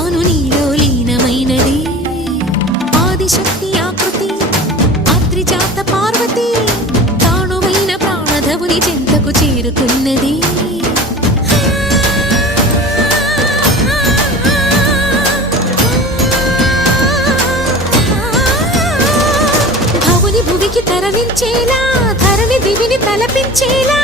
తాను నీలో లీనమైనది ఆదిశక్తి ఆకృతి ఆత్రిజాత పార్వతి తానువైన ప్రాణధవుని చెంతకు చేరుతున్నది భువికి తరలించేలా ధరణి దివిని తలపించేలా